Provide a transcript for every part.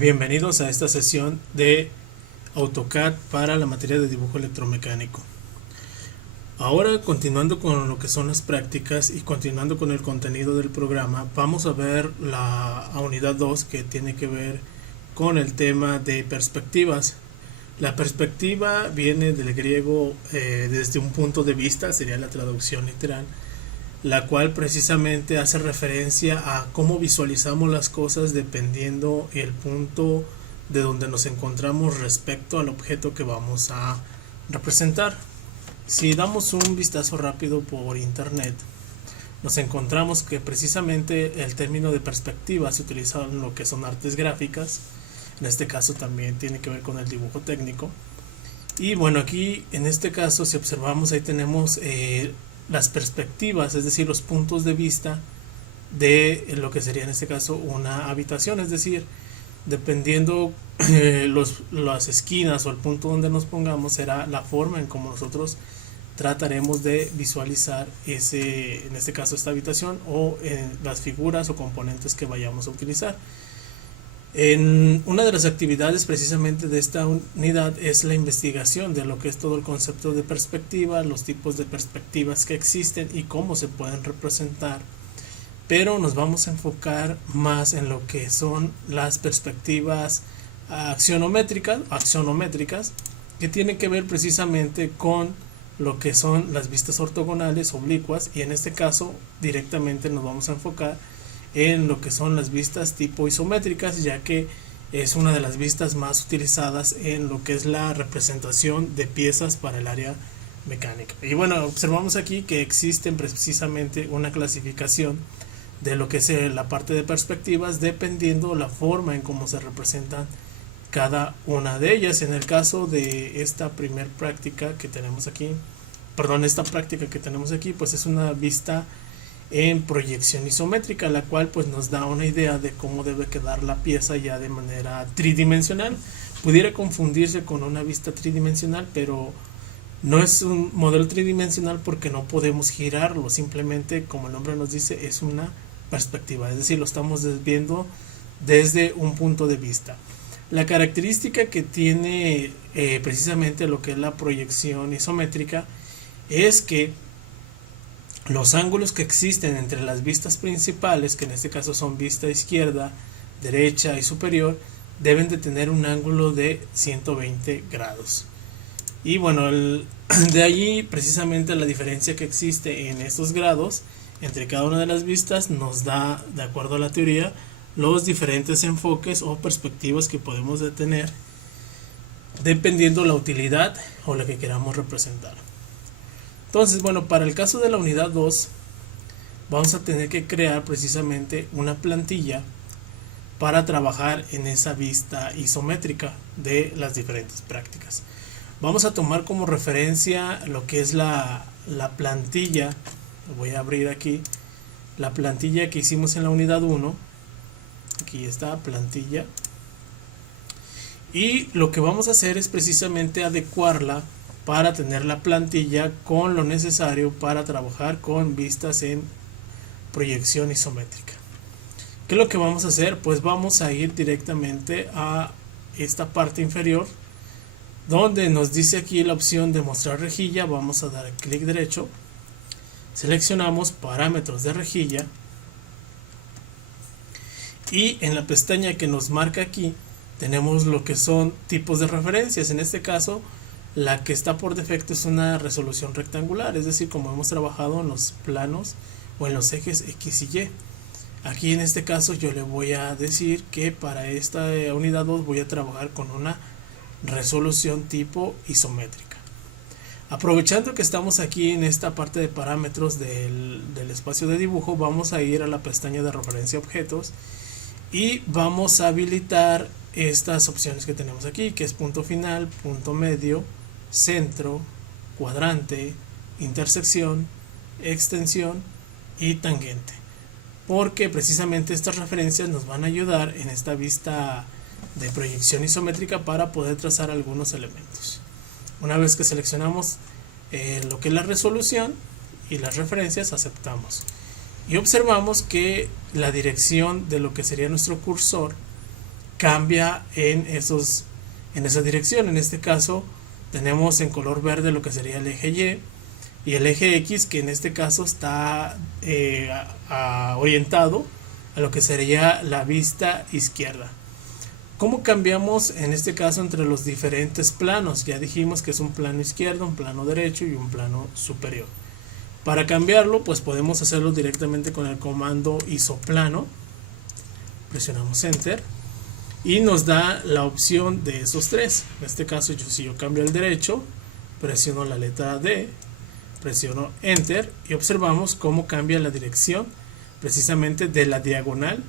Bienvenidos a esta sesión de AutoCAD para la materia de dibujo electromecánico. Ahora, continuando con lo que son las prácticas y continuando con el contenido del programa, vamos a ver la unidad 2, que tiene que ver con el tema de perspectivas. La perspectiva viene del griego desde un punto de vista, sería la traducción literal, la cual precisamente hace referencia a cómo visualizamos las cosas dependiendo el punto de donde nos encontramos respecto al objeto que vamos a representar. Si damos un vistazo rápido por internet, nos encontramos que precisamente el término de perspectiva se utiliza en lo que son artes gráficas. En este caso también tiene que ver con el dibujo técnico. Y bueno, aquí en este caso, si observamos, ahí tenemos las perspectivas, es decir, los puntos de vista de lo que sería en este caso una habitación, es decir, dependiendo las esquinas o el punto donde nos pongamos, será la forma en como nosotros trataremos de visualizar en este caso esta habitación o las figuras o componentes que vayamos a utilizar. En una de las actividades precisamente de esta unidad es la investigación de lo que es todo el concepto de perspectiva, los tipos de perspectivas que existen y cómo se pueden representar, pero nos vamos a enfocar más en lo que son las perspectivas axionométricas, que tienen que ver precisamente con lo que son las vistas ortogonales, oblicuas, y en este caso directamente nos vamos a enfocar en lo que son las vistas tipo isométricas, ya que es una de las vistas más utilizadas en lo que es la representación de piezas para el área mecánica. Y bueno, observamos aquí que existen precisamente una clasificación de lo que es la parte de perspectivas dependiendo la forma en cómo se representan cada una de ellas. En el caso de esta primer práctica que tenemos aquí, esta práctica que tenemos aquí, pues es una vista en proyección isométrica, la cual pues nos da una idea de cómo debe quedar la pieza ya de manera tridimensional. Pudiera confundirse con una vista tridimensional, pero no es un modelo tridimensional porque no podemos girarlo, simplemente, como el nombre nos dice, es una perspectiva, es decir, lo estamos viendo desde un punto de vista. La característica que tiene precisamente lo que es la proyección isométrica es que los ángulos que existen entre las vistas principales, que en este caso son vista izquierda, derecha y superior, deben de tener un ángulo de 120 grados. Y bueno, de allí precisamente la diferencia que existe en estos grados entre cada una de las vistas nos da, de acuerdo a la teoría, los diferentes enfoques o perspectivas que podemos tener dependiendo la utilidad o la que queramos representar. Entonces, bueno, para el caso de la unidad 2 vamos a tener que crear precisamente una plantilla para trabajar en esa vista isométrica de las diferentes prácticas. Vamos a tomar como referencia lo que es la plantilla. Voy a abrir aquí la plantilla que hicimos en la unidad 1. Aquí está plantilla. Y lo que vamos a hacer es precisamente adecuarla para tener la plantilla con lo necesario para trabajar con vistas en proyección isométrica. ¿Qué es lo que vamos a hacer? Pues vamos a ir directamente a esta parte inferior donde nos dice aquí la opción de mostrar rejilla. Vamos a dar clic derecho, seleccionamos parámetros de rejilla y en la pestaña que nos marca aquí tenemos lo que son tipos de referencias. En este caso, la que está por defecto es una resolución rectangular, es decir, como hemos trabajado en los planos o en los ejes X y Y. Aquí en este caso yo le voy a decir que para esta unidad 2 voy a trabajar con una resolución tipo isométrica. Aprovechando que estamos aquí en esta parte de parámetros del espacio de dibujo, vamos a ir a la pestaña de referencia objetos y vamos a habilitar estas opciones que tenemos aquí, que es punto final, punto medio, centro, cuadrante, intersección, extensión y tangente, porque precisamente estas referencias nos van a ayudar en esta vista de proyección isométrica para poder trazar algunos elementos. Una vez que seleccionamos lo que es la resolución y las referencias, aceptamos y observamos que la dirección de lo que sería nuestro cursor cambia en esa dirección. En este caso tenemos en color verde lo que sería el eje Y el eje X, que en este caso está orientado a lo que sería la vista izquierda. ¿Cómo cambiamos en este caso entre los diferentes planos? Ya dijimos que es un plano izquierdo, un plano derecho y un plano superior. Para cambiarlo, pues podemos hacerlo directamente con el comando isoplano. Presionamos Enter y nos da la opción de esos tres. En este caso, si yo cambio al derecho, presiono la letra D, presiono Enter y observamos cómo cambia la dirección precisamente de la diagonal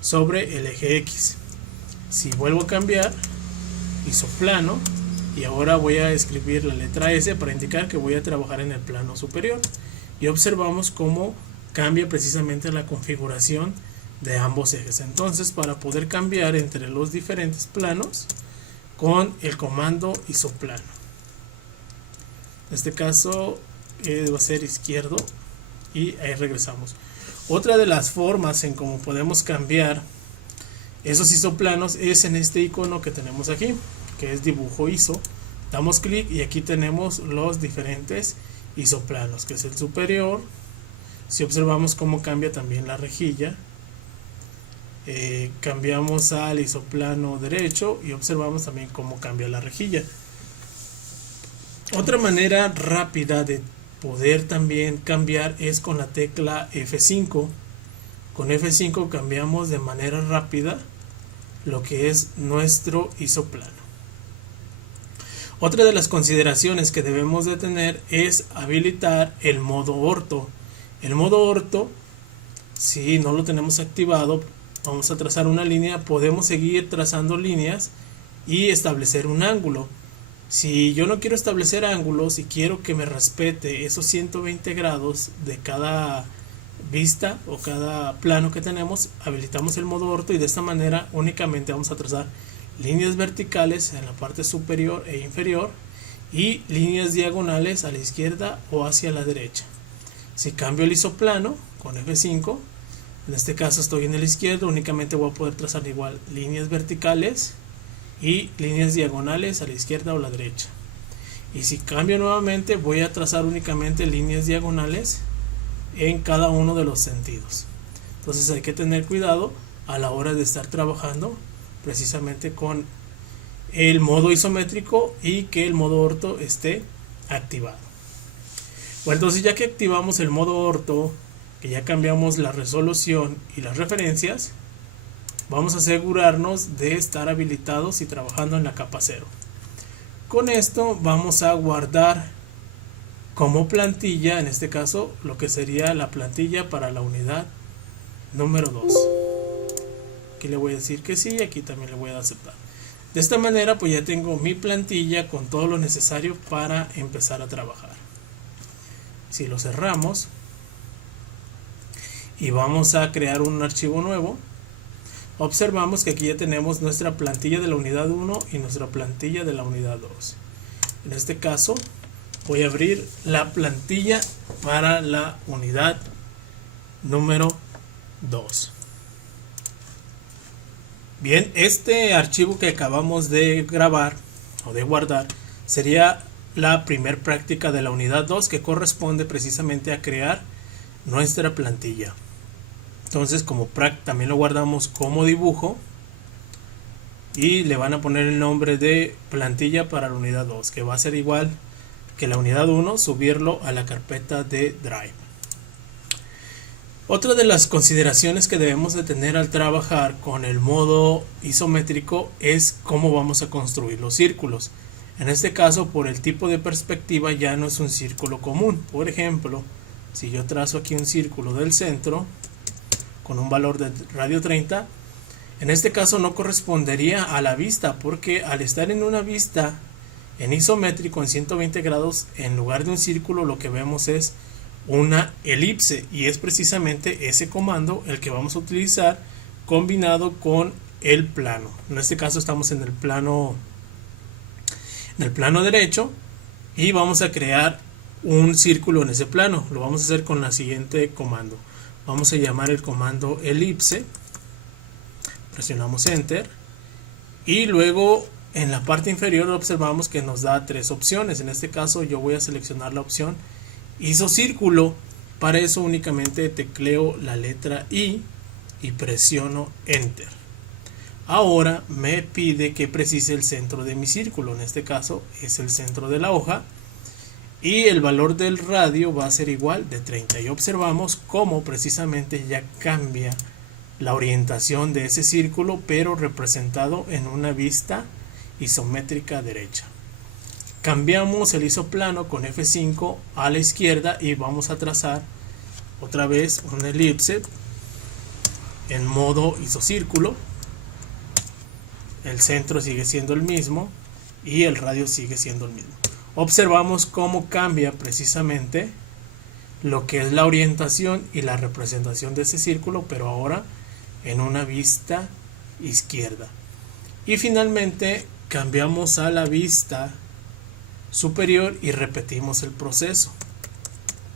sobre el eje X. Si vuelvo a cambiar, isoplano, y ahora voy a escribir la letra S para indicar que voy a trabajar en el plano superior, y observamos cómo cambia precisamente la configuración de ambos ejes. Entonces, para poder cambiar entre los diferentes planos con el comando isoplano, en este caso va a ser izquierdo, y ahí regresamos. Otra de las formas en cómo podemos cambiar esos isoplanos es en este icono que tenemos aquí, que es dibujo ISO. Damos clic y aquí tenemos los diferentes isoplanos, que es el superior. Si observamos cómo cambia también la rejilla, cambiamos al isoplano derecho y observamos también cómo cambia la rejilla. Otra manera rápida de poder también cambiar es con la tecla F5. Con F5 cambiamos de manera rápida lo que es nuestro isoplano. Otra de las consideraciones que debemos de tener es habilitar el modo orto. El modo orto, si no lo tenemos activado, vamos a trazar una línea, podemos seguir trazando líneas y establecer un ángulo. Si yo no quiero establecer ángulos y quiero que me respete esos 120 grados de cada vista o cada plano que tenemos, habilitamos el modo orto y de esta manera únicamente vamos a trazar líneas verticales en la parte superior e inferior y líneas diagonales a la izquierda o hacia la derecha. Si cambio el isoplano con F5, en este caso estoy en el izquierdo, únicamente voy a poder trazar igual líneas verticales y líneas diagonales a la izquierda o la derecha. Y si cambio nuevamente, voy a trazar únicamente líneas diagonales en cada uno de los sentidos. Entonces hay que tener cuidado a la hora de estar trabajando precisamente con el modo isométrico y que el modo orto esté activado. Bueno, entonces ya que activamos el modo orto, que ya cambiamos la resolución y las referencias, vamos a asegurarnos de estar habilitados y trabajando en la capa 0. Con esto vamos a guardar como plantilla, en este caso, lo que sería la plantilla para la unidad número 2. Aquí le voy a decir que sí, aquí también le voy a dar aceptar. De esta manera pues ya tengo mi plantilla con todo lo necesario para empezar a trabajar. Si lo cerramos y vamos a crear un archivo nuevo, observamos que aquí ya tenemos nuestra plantilla de la unidad 1 y nuestra plantilla de la unidad 2. En este caso voy a abrir la plantilla para la unidad número 2. Bien, este archivo que acabamos de grabar o de guardar sería la primer práctica de la unidad 2, que corresponde precisamente a crear nuestra plantilla. Entonces, como también lo guardamos como dibujo y le van a poner el nombre de plantilla para la unidad 2, que va a ser igual que la unidad 1, subirlo a la carpeta de Drive. Otra de las consideraciones que debemos de tener al trabajar con el modo isométrico es cómo vamos a construir los círculos. En este caso, por el tipo de perspectiva, ya no es un círculo común. Por ejemplo, si yo trazo aquí un círculo del centro con un valor de radio 30, en este caso no correspondería a la vista, porque al estar en una vista en isométrico en 120 grados, en lugar de un círculo lo que vemos es una elipse, y es precisamente ese comando el que vamos a utilizar combinado con el plano. En este caso estamos en el plano derecho y vamos a crear un círculo en ese plano. Lo vamos a hacer con la siguiente comando. Vamos a llamar el comando elipse, presionamos Enter Y luego en la parte inferior observamos que nos da tres opciones. En este caso yo voy a seleccionar la opción isocírculo. Para eso únicamente tecleo la letra I y presiono Enter. Ahora me pide que precise el centro de mi círculo. En este caso es el centro de la hoja. Y el valor del radio va a ser igual de 30. Y observamos cómo precisamente ya cambia la orientación de ese círculo, pero representado en una vista isométrica derecha. Cambiamos el isoplano con F5 a la izquierda y vamos a trazar otra vez una elipse en modo isocírculo. El centro sigue siendo el mismo y el radio sigue siendo el mismo. Observamos cómo cambia precisamente lo que es la orientación y la representación de ese círculo, pero ahora en una vista izquierda. Y finalmente cambiamos a la vista superior y repetimos el proceso.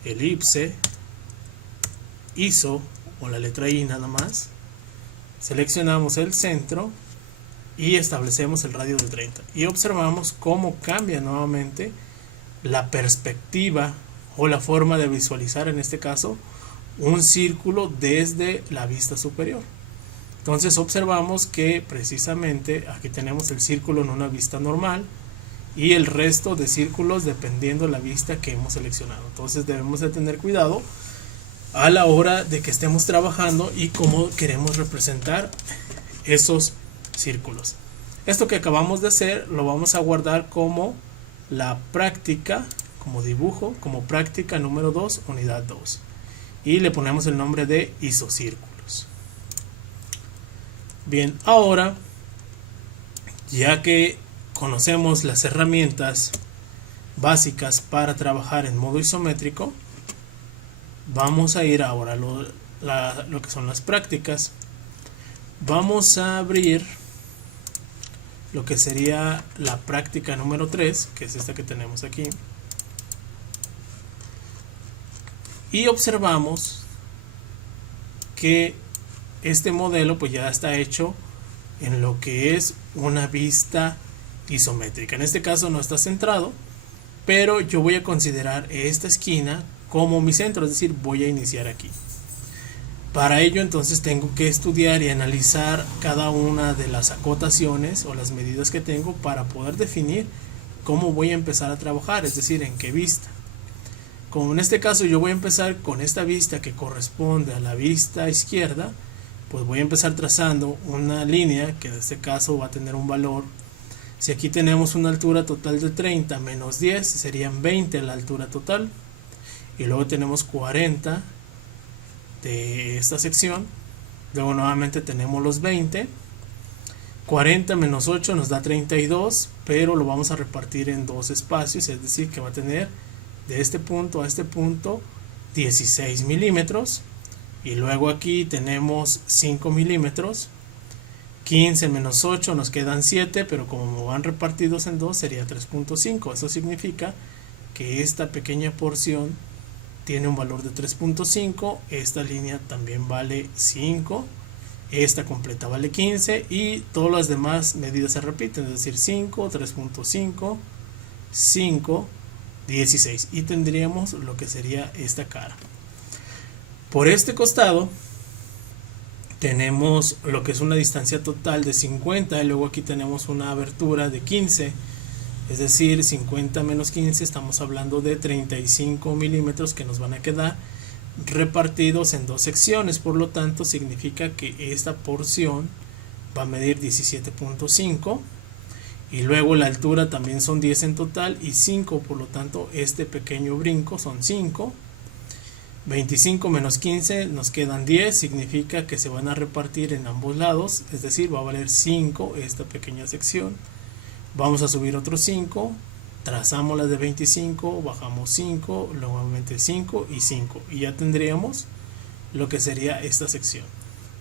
Elipse, ISO o la letra I nada más. Seleccionamos el centro y establecemos el radio de 30. Y observamos cómo cambia nuevamente la perspectiva o la forma de visualizar, en este caso, un círculo desde la vista superior. Entonces observamos que precisamente aquí tenemos el círculo en una vista normal y el resto de círculos dependiendo de la vista que hemos seleccionado. Entonces debemos de tener cuidado a la hora de que estemos trabajando y cómo queremos representar esos círculos. Esto que acabamos de hacer lo vamos a guardar como la práctica, como dibujo, como práctica número 2, unidad 2. Y le ponemos el nombre de isocírculos. Bien, ahora, ya que conocemos las herramientas básicas para trabajar en modo isométrico, vamos a ir ahora a lo que son las prácticas. Vamos a abrir lo que sería la práctica número 3, que es esta que tenemos aquí. Y observamos que este modelo pues ya está hecho en lo que es una vista isométrica. En este caso no está centrado, pero yo voy a considerar esta esquina como mi centro, es decir, voy a iniciar aquí. Para ello entonces tengo que estudiar y analizar cada una de las acotaciones o las medidas que tengo para poder definir cómo voy a empezar a trabajar, es decir, en qué vista. Como en este caso yo voy a empezar con esta vista que corresponde a la vista izquierda, pues voy a empezar trazando una línea que en este caso va a tener un valor. Si aquí tenemos una altura total de 30 menos 10 serían 20 la altura total, y luego tenemos 40 de esta sección, luego nuevamente tenemos los 20, 40 menos 8 nos da 32, pero lo vamos a repartir en dos espacios, es decir que va a tener de este punto a este punto 16 milímetros, y luego aquí tenemos 5 milímetros. 15 menos 8 nos quedan 7, pero como van repartidos en 2 sería 3.5. Eso significa que esta pequeña porción tiene un valor de 3.5, esta línea también vale 5, esta completa vale 15 y todas las demás medidas se repiten, es decir 5, 3.5, 5, 16, y tendríamos lo que sería esta cara. Por este costado tenemos lo que es una distancia total de 50 y luego aquí tenemos una abertura de 15, es decir 50 menos 15 estamos hablando de 35 milímetros que nos van a quedar repartidos en dos secciones, por lo tanto significa que esta porción va a medir 17.5 y luego la altura también son 10 en total y 5, por lo tanto este pequeño brinco son 5. 25 menos 15 nos quedan 10, significa que se van a repartir en ambos lados, es decir, va a valer 5 esta pequeña sección. Vamos a subir otros 5, trazamos las de 25, bajamos 5, nuevamente 5 y 5, y ya tendríamos lo que sería esta sección.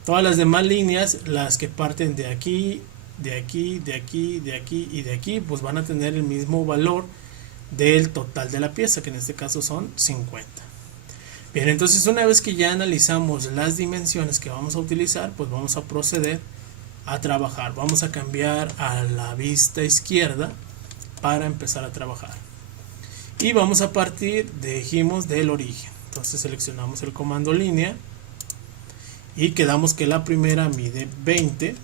Todas las demás líneas, las que parten de aquí, de aquí, de aquí, de aquí y de aquí, pues van a tener el mismo valor del total de la pieza, que en este caso son 50. Bien, entonces una vez que ya analizamos las dimensiones que vamos a utilizar, pues vamos a proceder a trabajar. Vamos a cambiar a la vista izquierda para empezar a trabajar. Y vamos a partir, dijimos, del origen. Entonces seleccionamos el comando línea y quedamos que la primera mide 20.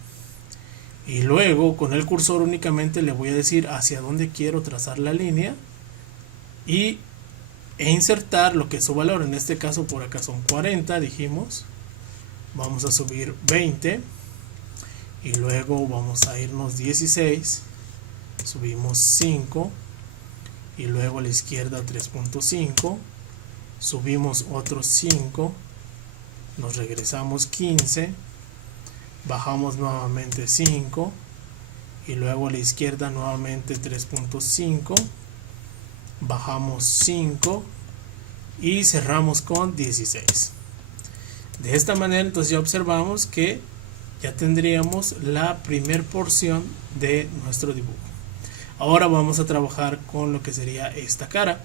Y luego con el cursor únicamente le voy a decir hacia dónde quiero trazar la línea e insertar lo que es su valor. En este caso por acá son 40, dijimos. Vamos a subir 20 y luego vamos a irnos 16, subimos 5 y luego a la izquierda 3.5, subimos otros 5, nos regresamos 15, bajamos nuevamente 5 y luego a la izquierda nuevamente 3.5, bajamos 5 y cerramos con 16. De esta manera entonces ya observamos que ya tendríamos la primer porción de nuestro dibujo. Ahora vamos a trabajar con lo que sería esta cara.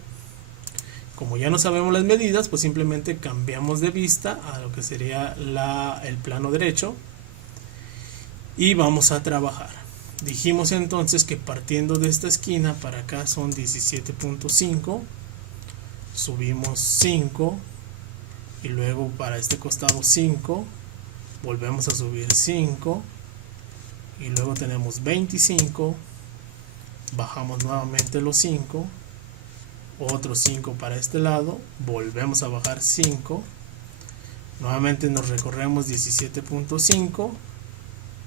Como ya no sabemos las medidas, pues simplemente cambiamos de vista a lo que sería el plano derecho y vamos a trabajar. Dijimos entonces que partiendo de esta esquina para acá son 17.5, subimos 5 y luego para este costado 5, volvemos a subir 5 y luego tenemos 25, bajamos nuevamente los 5, otros 5 para este lado, volvemos a bajar 5, nuevamente nos recorremos 17.5,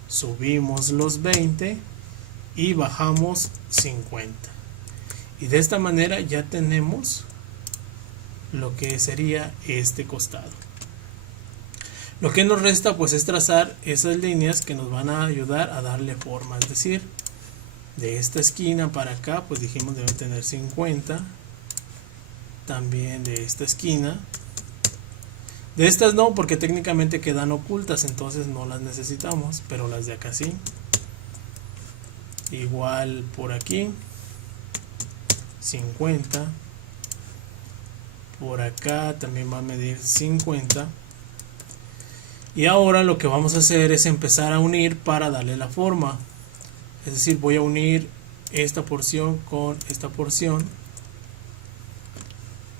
subimos los 20 y bajamos 50. Y de esta manera ya tenemos lo que sería este costado. Lo que nos resta pues es trazar esas líneas que nos van a ayudar a darle forma, es decir, de esta esquina para acá pues dijimos debe tener 50, también de esta esquina, de estas no porque técnicamente quedan ocultas, entonces no las necesitamos, pero las de acá sí. Igual por aquí 50, por acá también va a medir 50. Y ahora lo que vamos a hacer es empezar a unir para darle la forma, es decir, voy a unir esta porción con esta porción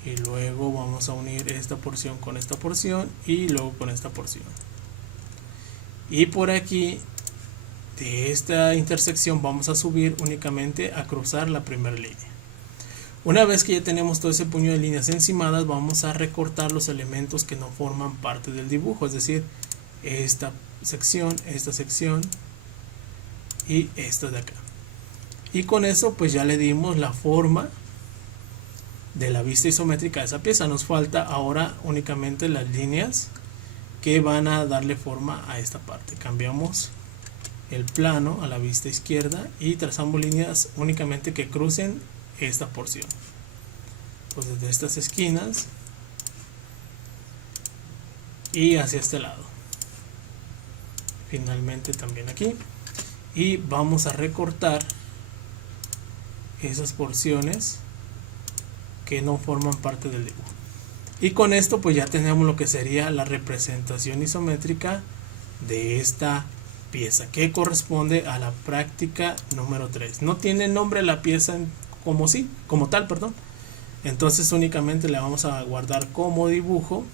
y luego vamos a unir esta porción con esta porción y luego con esta porción, y por aquí de esta intersección vamos a subir únicamente a cruzar la primera línea. Una vez que ya tenemos todo ese puño de líneas encimadas, vamos a recortar los elementos que no forman parte del dibujo, es decir, esta sección y esta de acá. Y con eso pues ya le dimos la forma de la vista isométrica a esa pieza. Nos falta ahora únicamente las líneas que van a darle forma a esta parte. Cambiamos el plano a la vista izquierda y trazamos líneas únicamente que crucen esta porción, pues desde estas esquinas y hacia este lado, finalmente también aquí, y vamos a recortar esas porciones que no forman parte del dibujo. Y con esto pues ya tenemos lo que sería la representación isométrica de esta pieza, que corresponde a la práctica número 3. No tiene nombre la pieza como tal, perdón. Entonces únicamente le vamos a guardar como dibujo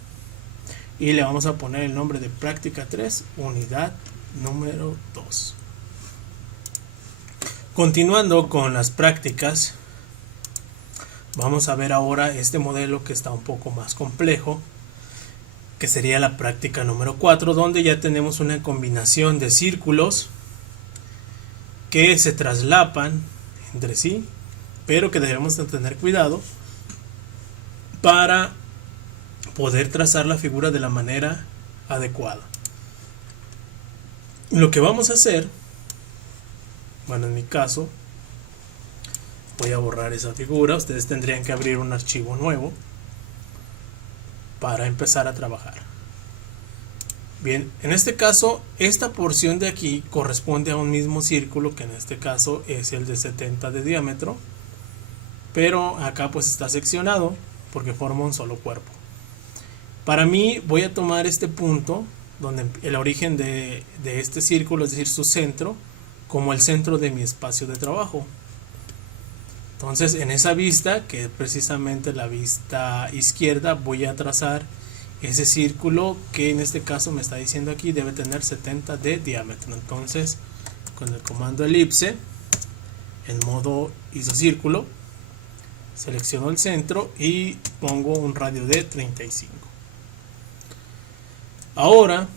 y le vamos a poner el nombre de práctica 3, unidad número 2. Continuando con las prácticas, vamos a ver ahora este modelo que está un poco más complejo, que sería la práctica número 4, donde ya tenemos una combinación de círculos que se traslapan entre sí, pero que debemos de tener cuidado para poder trazar la figura de la manera adecuada. Lo que vamos a hacer, bueno, en mi caso voy a borrar esa figura. Ustedes tendrían que abrir un archivo nuevo para empezar a trabajar. Bien, en este caso esta porción de aquí corresponde a un mismo círculo, que en este caso es el de 70 de diámetro, pero acá pues está seccionado porque forma un solo cuerpo. Para mí voy a tomar este punto donde el origen de este círculo, es decir, su centro, como el centro de mi espacio de trabajo. Entonces, en esa vista, que es precisamente la vista izquierda, voy a trazar ese círculo que en este caso me está diciendo aquí debe tener 70 de diámetro. Entonces, con el comando elipse, en modo isocírculo, selecciono el centro y pongo un radio de 35. Ahora,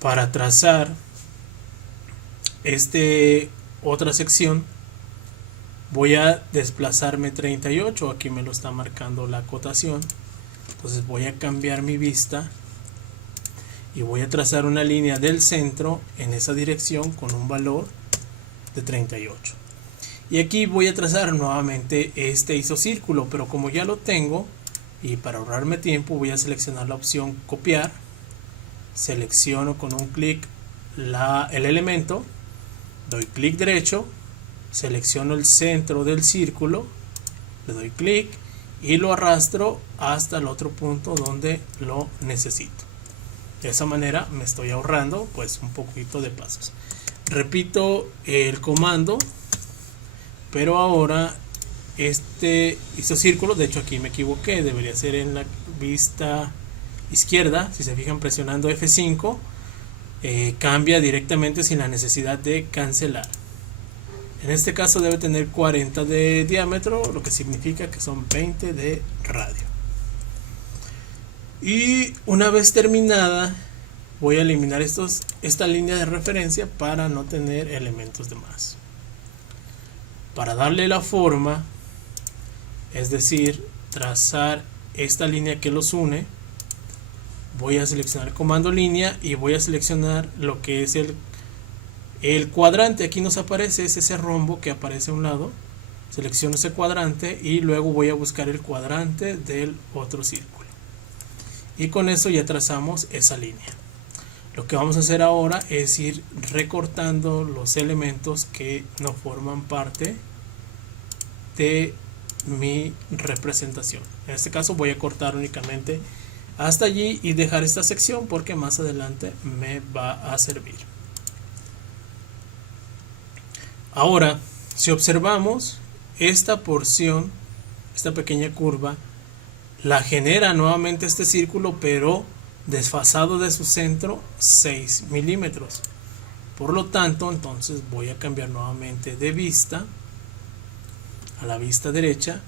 para trazar otra sección, voy a desplazarme 38. Aquí me lo está marcando la acotación. Entonces voy a cambiar mi vista y voy a trazar una línea del centro en esa dirección con un valor de 38. Y aquí voy a trazar nuevamente este isocírculo, pero como ya lo tengo y para ahorrarme tiempo voy a seleccionar la opción copiar. Selecciono con un clic el elemento, doy clic derecho, selecciono el centro del círculo, le doy clic y lo arrastro hasta el otro punto donde lo necesito. De esa manera me estoy ahorrando pues un poquito de pasos. Repito el comando, pero ahora este isocírculo, de hecho aquí me equivoqué, debería ser en la vista izquierda. Si se fijan, presionando F5 cambia directamente sin la necesidad de cancelar. En este caso debe tener 40 de diámetro, lo que significa que son 20 de radio. Y una vez terminada, voy a eliminar esta línea de referencia para no tener elementos de más. Para darle la forma, es decir, trazar esta línea que los une, voy a seleccionar el comando línea y voy a seleccionar lo que es el cuadrante. Aquí nos aparece, es ese rombo que aparece a un lado. Selecciono ese cuadrante y luego voy a buscar el cuadrante del otro círculo. Y con eso ya trazamos esa línea. Lo que vamos a hacer ahora es ir recortando los elementos que no forman parte de mi representación. En este caso voy a cortar únicamente hasta allí y dejar esta sección porque más adelante me va a servir. Ahora, si observamos esta porción, esta pequeña curva, la genera nuevamente este círculo, pero desfasado de su centro 6 milímetros. Por lo tanto, entonces voy a cambiar nuevamente de vista a la vista derecha.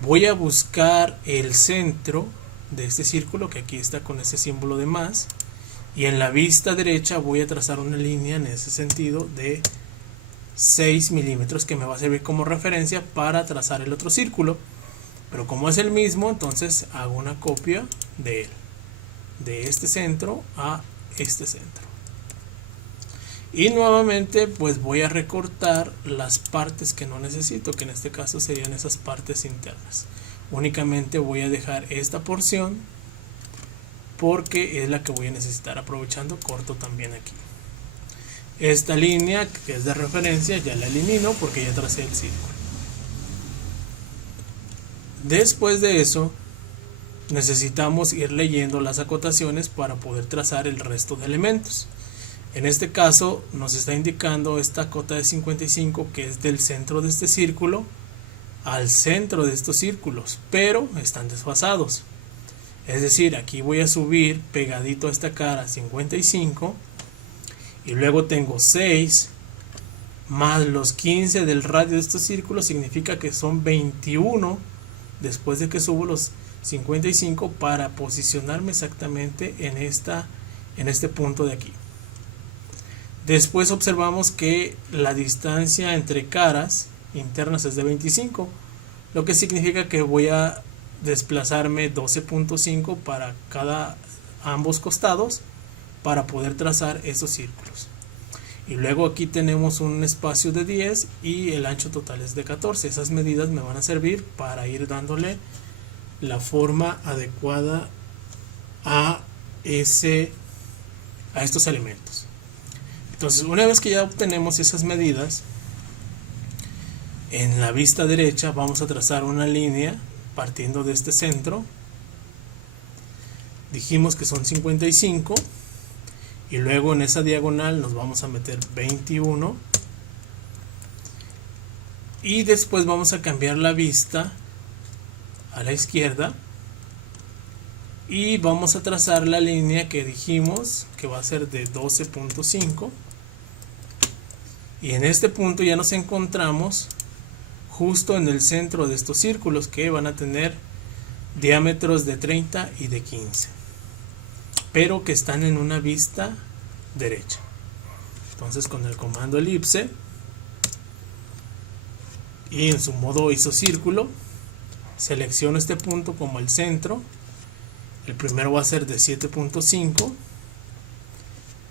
Voy a buscar el centro de este círculo, que aquí está con ese símbolo de más, y en la vista derecha voy a trazar una línea en ese sentido de 6 milímetros que me va a servir como referencia para trazar el otro círculo. Pero como es el mismo, entonces hago una copia de él, de este centro a este centro. Y nuevamente pues voy a recortar las partes que no necesito, que en este caso serían esas partes internas. Únicamente voy a dejar esta porción porque es la que voy a necesitar. Aprovechando, corto también aquí. Esta línea que es de referencia ya la elimino porque ya tracé el círculo. Después de eso necesitamos ir leyendo las acotaciones para poder trazar el resto de elementos. En este caso nos está indicando esta cota de 55 que es del centro de este círculo al centro de estos círculos, pero están desfasados. Es decir, aquí voy a subir pegadito a esta cara 55 y luego tengo 6 más los 15 del radio de estos círculos, significa que son 21 después de que subo los 55 para posicionarme exactamente en este punto de aquí. Después observamos que la distancia entre caras internas es de 25, lo que significa que voy a desplazarme 12.5 para ambos costados para poder trazar esos círculos. Y luego aquí tenemos un espacio de 10 y el ancho total es de 14. Esas medidas me van a servir para ir dándole la forma adecuada a estos elementos. Entonces, una vez que ya obtenemos esas medidas, en la vista derecha vamos a trazar una línea partiendo de este centro. Dijimos que son 55 y luego en esa diagonal nos vamos a meter 21 y después vamos a cambiar la vista a la izquierda y vamos a trazar la línea que dijimos que va a ser de 12.5 y en este punto ya nos encontramos justo en el centro de estos círculos que van a tener diámetros de 30 y de 15, pero que están en una vista derecha. Entonces con el comando elipse y en su modo isocírculo selecciono este punto como el centro. El primero va a ser de 7.5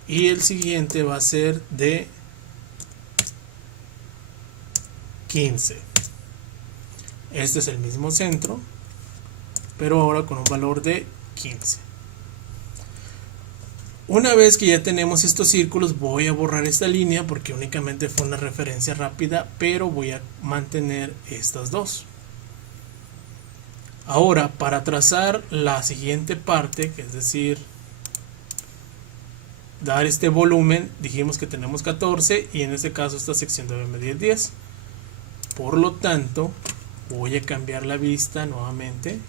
y el siguiente va a ser de 15. Este es el mismo centro, pero ahora con un valor de 15. Una vez que ya tenemos estos círculos, voy a borrar esta línea porque únicamente fue una referencia rápida, pero voy a mantener estas dos. Ahora, para trazar la siguiente parte, que es decir, dar este volumen, dijimos que tenemos 14 y en este caso esta sección debe medir 10. Por lo tanto, voy a cambiar la vista nuevamente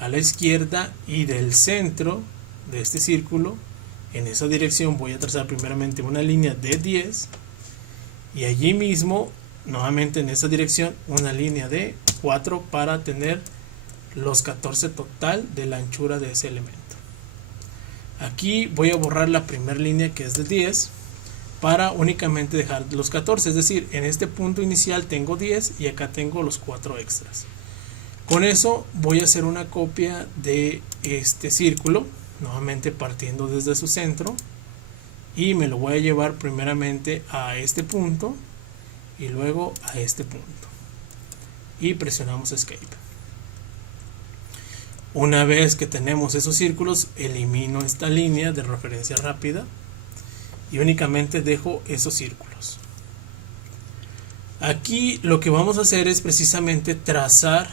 a la izquierda y del centro de este círculo, en esa dirección voy a trazar primeramente una línea de 10 y allí mismo, nuevamente en esa dirección, una línea de 4 para tener los 14 total de la anchura de ese elemento. Aquí voy a borrar la primera línea que es de 10 para únicamente dejar los 14, es decir, en este punto inicial tengo 10 y acá tengo los 4 extras. Con eso voy a hacer una copia de este círculo, nuevamente partiendo desde su centro, y me lo voy a llevar primeramente a este punto y luego a este punto y presionamos escape. Una vez que tenemos esos círculos, elimino esta línea de referencia rápida y únicamente dejo esos círculos. Aquí lo que vamos a hacer es precisamente trazar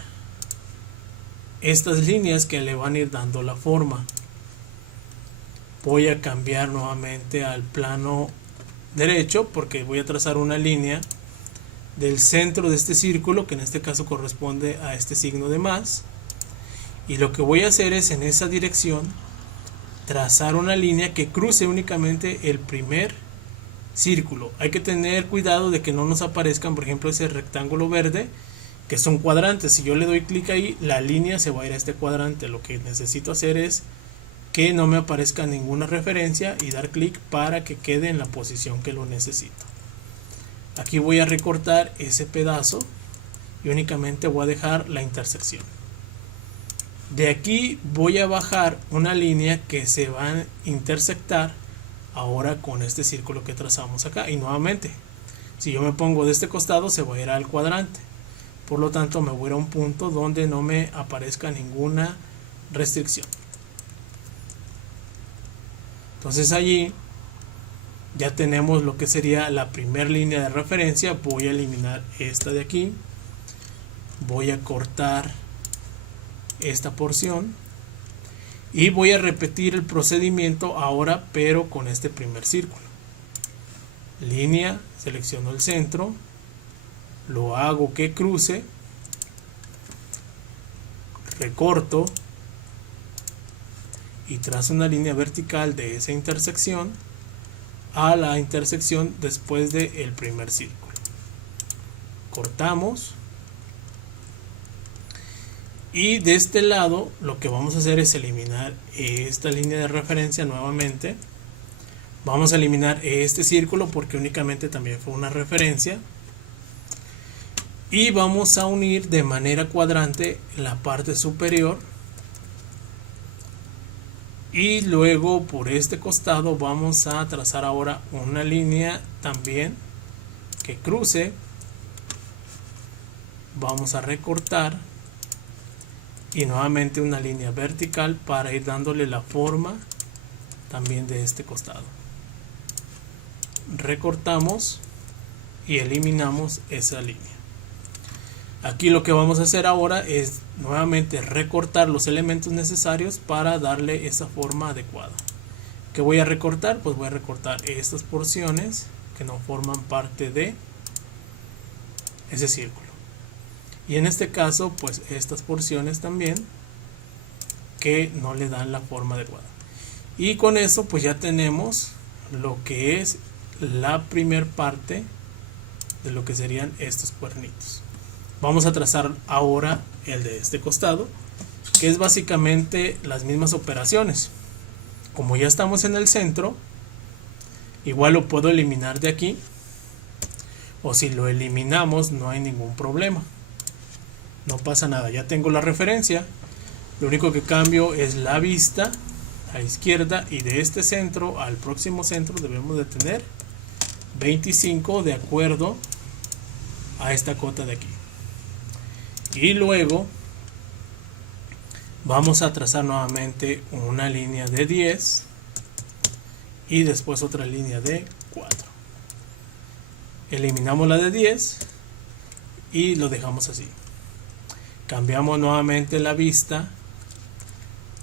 estas líneas que le van a ir dando la forma. Voy a cambiar nuevamente al plano derecho porque voy a trazar una línea del centro de este círculo, que en este caso corresponde a este signo de más, y lo que voy a hacer es en esa dirección trazar una línea que cruce únicamente el primer círculo. Hay que tener cuidado de que no nos aparezcan, por ejemplo, ese rectángulo verde que son cuadrantes. Si yo le doy clic ahí, la línea se va a ir a este cuadrante. Lo que necesito hacer es que no me aparezca ninguna referencia y dar clic para que quede en la posición que lo necesito. Aquí voy a recortar ese pedazo y únicamente voy a dejar la intersección. De aquí voy a bajar una línea que se va a intersectar ahora con este círculo que trazamos acá, y nuevamente si yo me pongo de este costado se va a ir al cuadrante, por lo tanto me voy a ir a un punto donde no me aparezca ninguna restricción. Entonces allí ya tenemos lo que sería la primera línea de referencia. Voy a eliminar esta de aquí, voy a cortar esta porción y voy a repetir el procedimiento ahora, pero con este primer círculo. Línea, selecciono el centro, lo hago que cruce, recorto y trazo una línea vertical de esa intersección a la intersección después del primer círculo. Cortamos. Y de este lado lo que vamos a hacer es eliminar esta línea de referencia nuevamente. Vamos a eliminar este círculo porque únicamente también fue una referencia. Y vamos a unir de manera cuadrante la parte superior. Y luego por este costado vamos a trazar ahora una línea también que cruce. Vamos a recortar. Y nuevamente una línea vertical para ir dándole la forma también de este costado. Recortamos y eliminamos esa línea. Aquí lo que vamos a hacer ahora es nuevamente recortar los elementos necesarios para darle esa forma adecuada. ¿Qué voy a recortar? Pues voy a recortar estas porciones que no forman parte de ese círculo. Y en este caso, pues estas porciones también que no le dan la forma adecuada. Y con eso pues ya tenemos lo que es la primer parte de lo que serían estos cuernitos. Vamos a trazar ahora el de este costado, que es básicamente las mismas operaciones. Como ya estamos en el centro, igual lo puedo eliminar de aquí, o si lo eliminamos no hay ningún problema, no pasa nada, ya tengo la referencia. Lo único que cambio es la vista a izquierda, y de este centro al próximo centro debemos de tener 25 de acuerdo a esta cota de aquí. Y luego vamos a trazar nuevamente una línea de 10 y después otra línea de 4. Eliminamos la de 10 y lo dejamos así. Cambiamos nuevamente la vista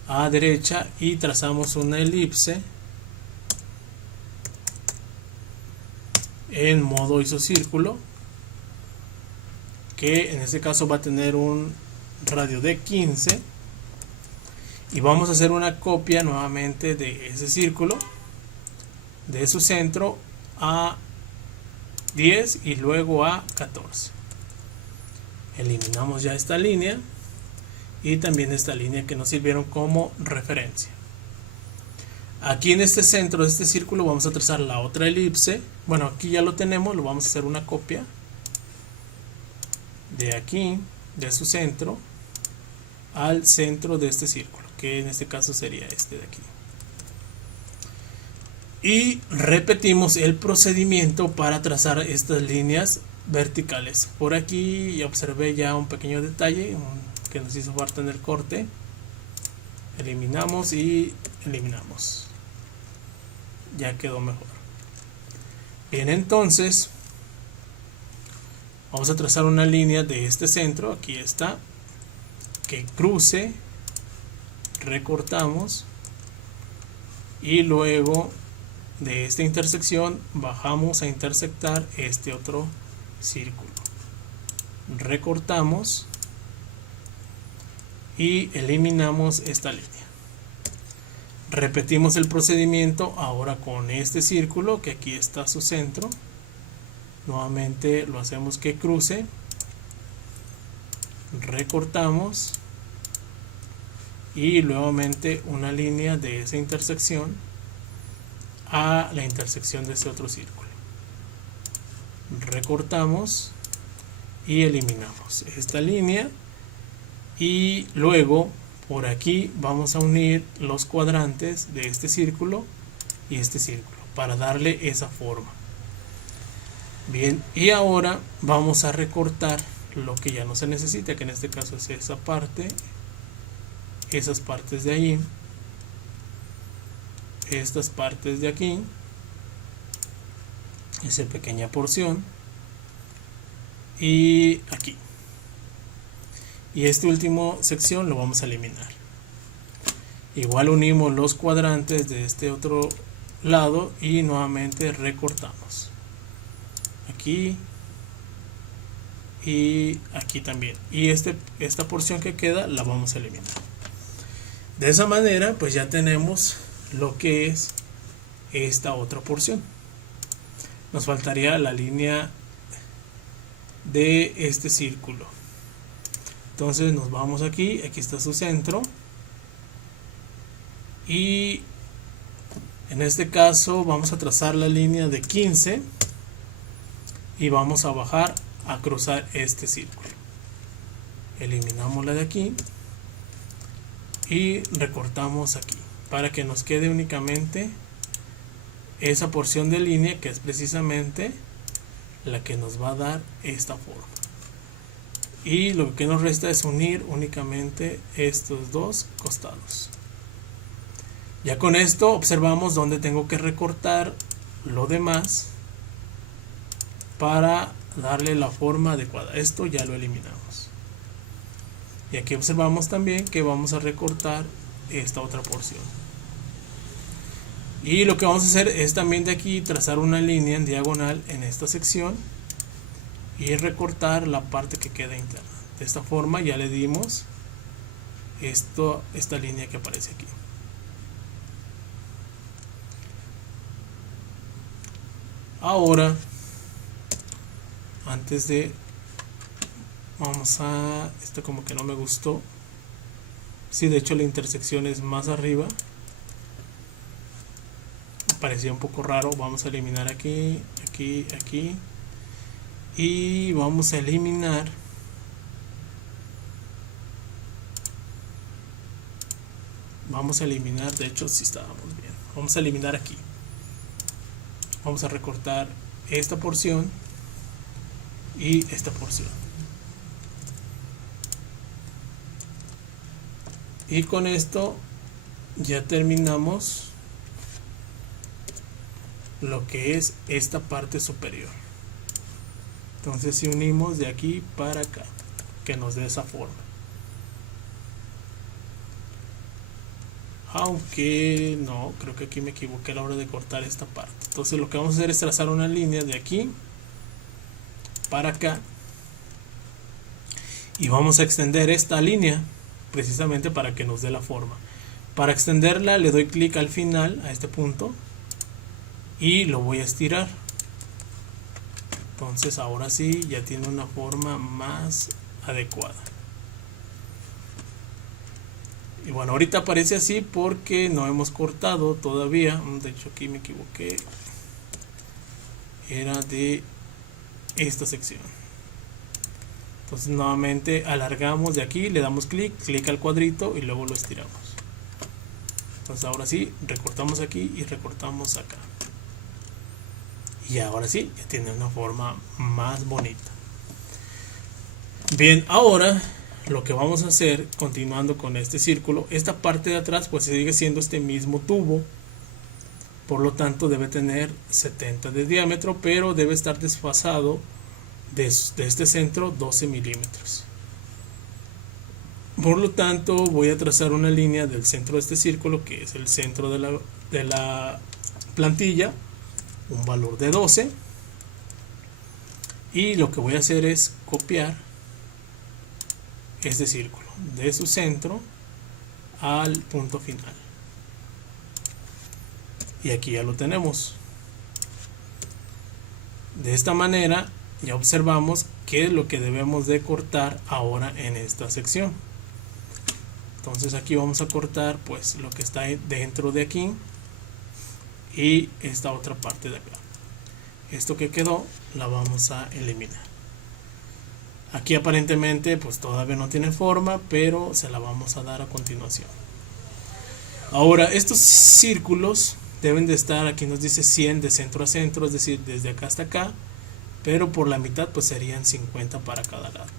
a derecha y trazamos una elipse en modo isocírculo, que en este caso va a tener un radio de 15, y vamos a hacer una copia nuevamente de ese círculo, de su centro a 10 y luego a 14. Eliminamos ya esta línea y también esta línea que nos sirvieron como referencia. Aquí en este centro de este círculo vamos a trazar la otra elipse. Bueno, aquí ya lo tenemos, lo vamos a hacer una copia de aquí, de su centro al centro de este círculo, que en este caso sería este de aquí. Y repetimos el procedimiento para trazar estas líneas verticales. Por aquí observé ya un pequeño detalle que nos hizo falta en el corte. Eliminamos y eliminamos. Ya quedó mejor. Bien, entonces vamos a trazar una línea de este centro, aquí está, que cruce, recortamos y luego de esta intersección bajamos a intersectar este otro círculo, recortamos y eliminamos esta línea. Repetimos el procedimiento ahora con este círculo, que aquí está su centro. Nuevamente lo hacemos que cruce, recortamos y nuevamente una línea de esa intersección a la intersección de ese otro círculo. Recortamos y eliminamos esta línea, y luego por aquí vamos a unir los cuadrantes de este círculo y este círculo para darle esa forma. Bien, y ahora vamos a recortar lo que ya no se necesita, que en este caso es esa parte, esas partes de ahí, estas partes de aquí, esa pequeña porción, y aquí. Y esta última sección lo vamos a eliminar. Igual unimos los cuadrantes de este otro lado y nuevamente recortamos. Aquí y aquí también. Y esta porción que queda la vamos a eliminar. De esa manera pues ya tenemos lo que es esta otra porción. Nos faltaría la línea de este círculo. Entonces nos vamos aquí está su centro, y en este caso vamos a trazar la línea de 15 y vamos a bajar a cruzar este círculo. Eliminamos la de aquí y recortamos aquí para que nos quede únicamente esa porción de línea, que es precisamente la que nos va a dar esta forma. Y lo que nos resta es unir únicamente estos dos costados. Ya con esto observamos dónde tengo que recortar lo demás para darle la forma adecuada. Esto ya lo eliminamos. Y aquí observamos también que vamos a recortar esta otra porción. Y lo que vamos a hacer es también de aquí trazar una línea en diagonal en esta sección y recortar la parte que queda interna. De esta forma ya le dimos esta línea que aparece aquí. Ahora, antes de, vamos a, esto como que no me gustó. Sí, de hecho la intersección es más arriba. Parecía un poco raro. Vamos a eliminar aquí, aquí, aquí. Y vamos a eliminar de hecho si estábamos bien, vamos a eliminar aquí, vamos a recortar esta porción y esta porción, y con esto ya terminamos lo que es esta parte superior. Entonces si unimos de aquí para acá, que nos dé esa forma. Aunque no, creo que aquí me equivoqué a la hora de cortar esta parte. Entonces lo que vamos a hacer es trazar una línea de aquí para acá. Y vamos a extender esta línea precisamente para que nos dé la forma. Para extenderla le doy clic al final, a este punto, y lo voy a estirar. Entonces ahora sí ya tiene una forma más adecuada. Y bueno, ahorita aparece así porque no hemos cortado todavía. De hecho aquí me equivoqué. Era de esta sección. Entonces nuevamente alargamos de aquí, le damos clic al cuadrito y luego lo estiramos. Entonces ahora sí, recortamos aquí y recortamos acá. Y ahora sí, ya tiene una forma más bonita. Bien, ahora lo que vamos a hacer, continuando con este círculo, esta parte de atrás pues sigue siendo este mismo tubo, por lo tanto debe tener 70 de diámetro, pero debe estar desfasado de este centro 12 milímetros. Por lo tanto voy a trazar una línea del centro de este círculo, que es el centro de la plantilla, un valor de 12, y lo que voy a hacer es copiar este círculo de su centro al punto final, y aquí ya lo tenemos. De esta manera ya observamos qué es lo que debemos de cortar ahora en esta sección. Entonces aquí vamos a cortar pues lo que está dentro de aquí y esta otra parte de acá. Esto que quedó la vamos a eliminar. Aquí aparentemente pues todavía no tiene forma, pero se la vamos a dar a continuación. Ahora estos círculos deben de estar, aquí nos dice 100 de centro a centro, es decir, desde acá hasta acá, pero por la mitad pues serían 50 para cada lado.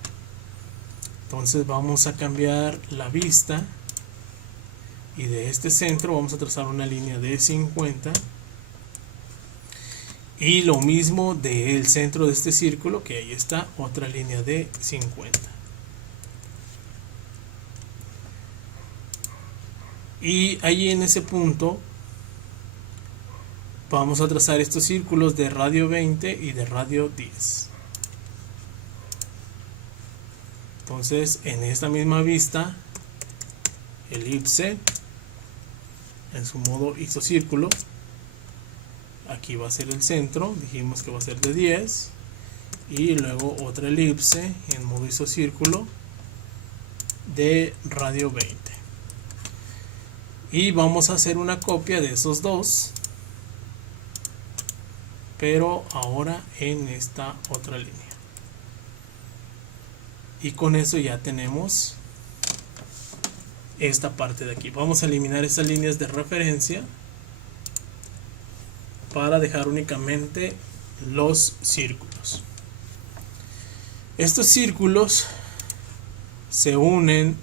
Entonces vamos a cambiar la vista y de este centro vamos a trazar una línea de 50, y lo mismo del centro de este círculo, que ahí está, otra línea de 50. Y ahí en ese punto vamos a trazar estos círculos de radio 20 y de radio 10. Entonces en esta misma vista, elipse en su modo isocírculo, aquí va a ser el centro, dijimos que va a ser de 10, y luego otra elipse en modo isocírculo de radio 20, y vamos a hacer una copia de esos dos, pero ahora en esta otra línea, y con eso ya tenemos esta parte de aquí. Vamos a eliminar estas líneas de referencia para dejar únicamente los círculos. Estos círculos se unen,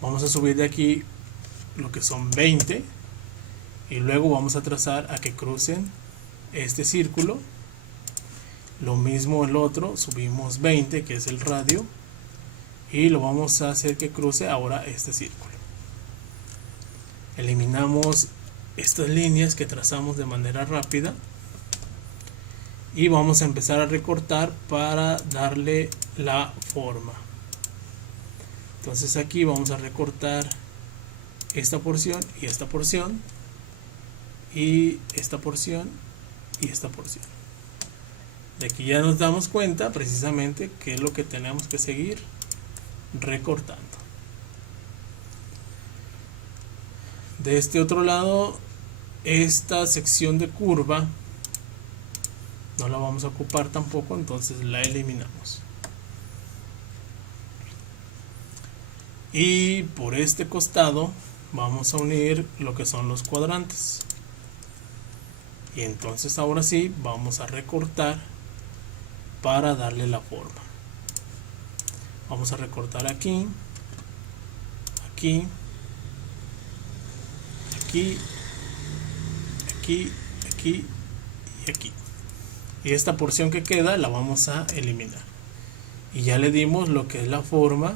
vamos a subir de aquí lo que son 20, y luego vamos a trazar a que crucen este círculo. Lo mismo el otro, subimos 20, que es el radio, y lo vamos a hacer que cruce ahora este círculo. Eliminamos estas líneas que trazamos de manera rápida y vamos a empezar a recortar para darle la forma. Entonces aquí vamos a recortar esta porción y esta porción y esta porción y esta porción. De aquí ya nos damos cuenta precisamente que es lo que tenemos que seguir recortando. De este otro lado, esta sección de curva no la vamos a ocupar tampoco, entonces la eliminamos. Y por este costado vamos a unir lo que son los cuadrantes. Y entonces ahora sí vamos a recortar para darle la forma. Vamos a recortar aquí, aquí, aquí, aquí, aquí y aquí. Y esta porción que queda la vamos a eliminar. Y ya le dimos lo que es la forma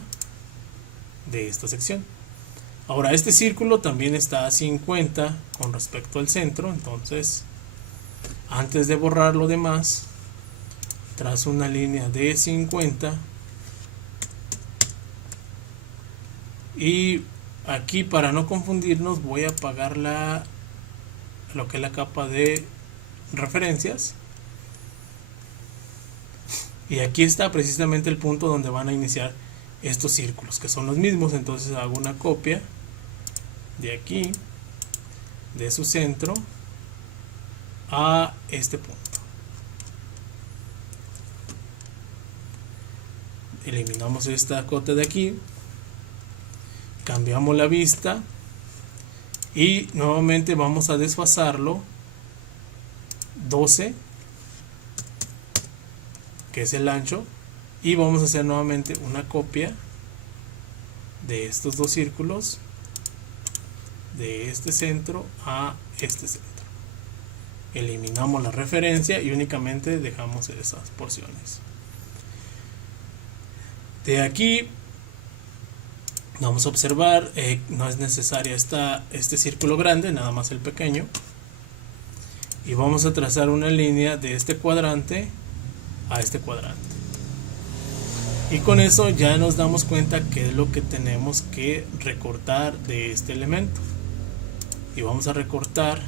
de esta sección. Ahora este círculo también está a 50 con respecto al centro, entonces antes de borrar lo demás trazo una línea de 50 y aquí, para no confundirnos, voy a apagar lo que es la capa de referencias, y aquí está precisamente el punto donde van a iniciar estos círculos, que son los mismos. Entonces hago una copia de aquí, de su centro a este punto. Eliminamos esta cota de aquí, cambiamos la vista y nuevamente vamos a desfasarlo 12, que es el ancho, y vamos a hacer nuevamente una copia de estos dos círculos, de este centro a este centro. Eliminamos la referencia y únicamente dejamos esas porciones. De aquí vamos a observar, no es necesaria este círculo grande, nada más el pequeño, y vamos a trazar una línea de este cuadrante a este cuadrante, y con eso ya nos damos cuenta que es lo que tenemos que recortar de este elemento. Y vamos a recortar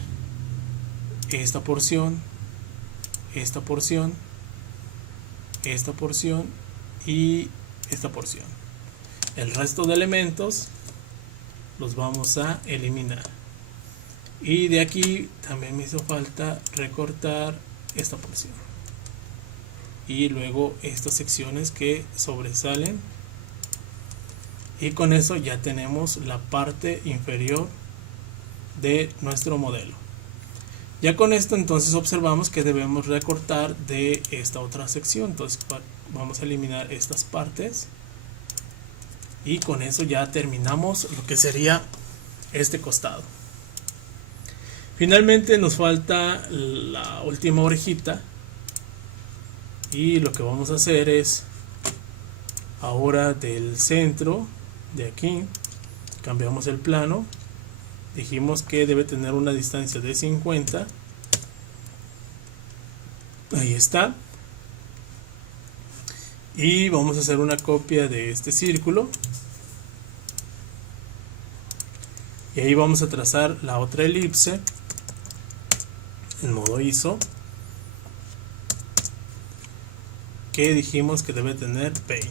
esta porción, esta porción, esta porción y esta porción. El resto de elementos los vamos a eliminar. Y de aquí también me hizo falta recortar esta porción y luego estas secciones que sobresalen, y con eso ya tenemos la parte inferior de nuestro modelo. Ya con esto entonces observamos que debemos recortar de esta otra sección. Entonces vamos a eliminar estas partes y con eso ya terminamos lo que sería este costado. Finalmente nos falta la última orejita, y lo que vamos a hacer es, ahora del centro de aquí cambiamos el plano, dijimos que debe tener una distancia de 50, ahí está, y vamos a hacer una copia de este círculo y ahí vamos a trazar la otra elipse en modo ISO, que dijimos que debe tener 20.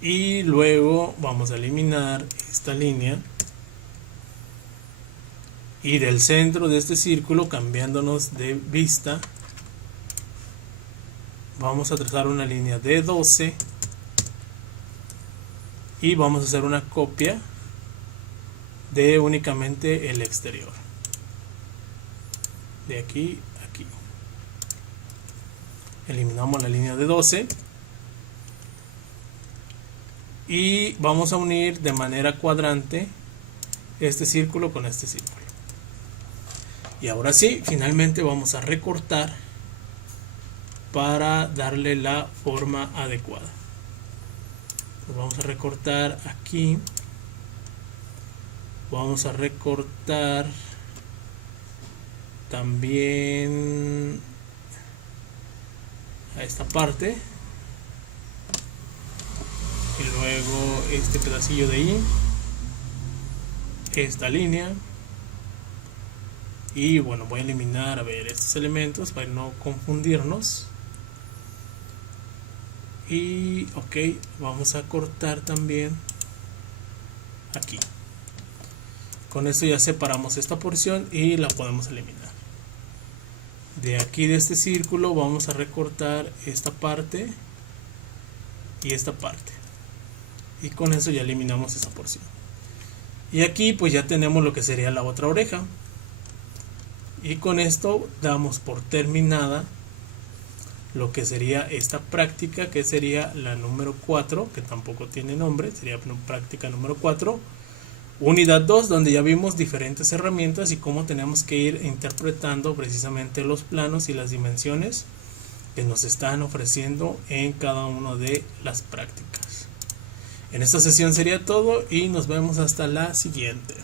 Y luego vamos a eliminar esta línea, y del centro de este círculo, cambiándonos de vista, vamos a trazar una línea de 12 y vamos a hacer una copia de únicamente el exterior, de aquí a aquí. Eliminamos la línea de 12 y vamos a unir de manera cuadrante este círculo con este círculo. Y ahora sí, finalmente vamos a recortar para darle la forma adecuada. Pues vamos a recortar aquí Vamos a recortar también a esta parte y luego este pedacillo de ahí, esta línea. Y bueno, voy a eliminar, a ver, estos elementos para no confundirnos. Y ok, vamos a cortar también aquí. Con esto ya separamos esta porción y la podemos eliminar. De aquí, de este círculo, vamos a recortar esta parte y esta parte. Y con eso ya eliminamos esa porción. Y aquí pues ya tenemos lo que sería la otra oreja. Y con esto damos por terminada lo que sería esta práctica, que sería la número 4, que tampoco tiene nombre, sería práctica número 4, unidad 2, donde ya vimos diferentes herramientas y cómo tenemos que ir interpretando precisamente los planos y las dimensiones que nos están ofreciendo en cada una de las prácticas. En esta sesión sería todo y nos vemos hasta la siguiente.